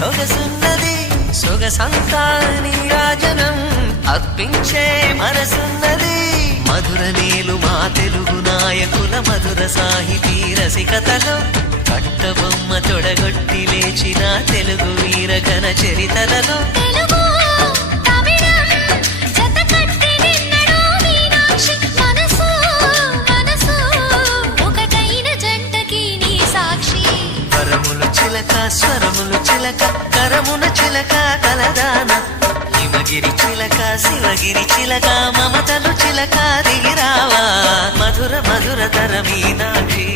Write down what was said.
సొగసున్నది సొగసంతా నీరాజనం అర్పించే మనసున్నది మధుర నేలు మా తెలుగు నాయకుల మధుర సాహితీ రసికతలో కట్టబొమ్మ తొడగొట్టి లేచిన తెలుగు వీరగణ చరితలలో స్వరములు చిలక కరమున చిలక కలదాన హిమగిరి చిలక శివగిరి చిలక మమతలు చిలక దిగిరావా మధుర మధుర తర మీనాక్షి